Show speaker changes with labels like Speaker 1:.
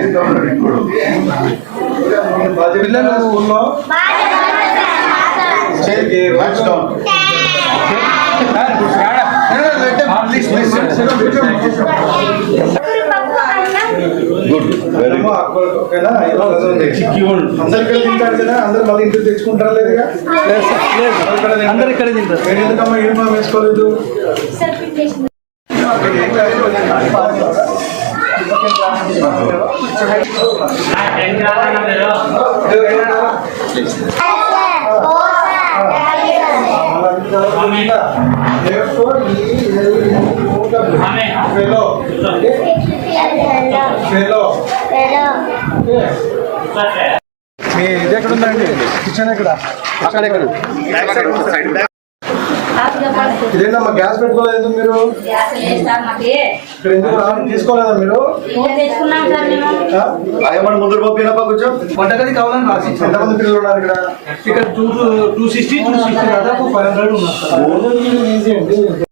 Speaker 1: ఇస్తాను నాకు తెలుసు బాజిల్లు నువ్వు లో Basil sir sir gate రాజ్డం okay సెర్ కు square er met please square గుర్రం బాగు ఆ యా గుడ్ వెరీ గుడ్ మాహ కొడ ఓకేనా చిక్కి ఉండండి అందరికల్ తీందన అందరి మది తీచ్చుకుంటారలేగా ప్లేస్ ప్లేస్ అందరి కడేంద సర్ ఇది కమ ఈర్మ మెస్కోలుదు సర్ ప్రెజెంటేషన్ మీ
Speaker 2: ఇది
Speaker 1: ఎక్కడ ఉందండి కిచెన్ ఎక్కడ అక్కడ ఎక్కడ ఇదేనమ్మా గ్యాస్ పెట్టుకోలేదు మీరు తీసుకోలేదా మీరు వంటగది కావాలని రాసి ఎంతమంది పిల్లలు ఉన్నారు ఇక్కడ ఇక్కడ two two sixty two sixty sir five hundred ఉన్నారు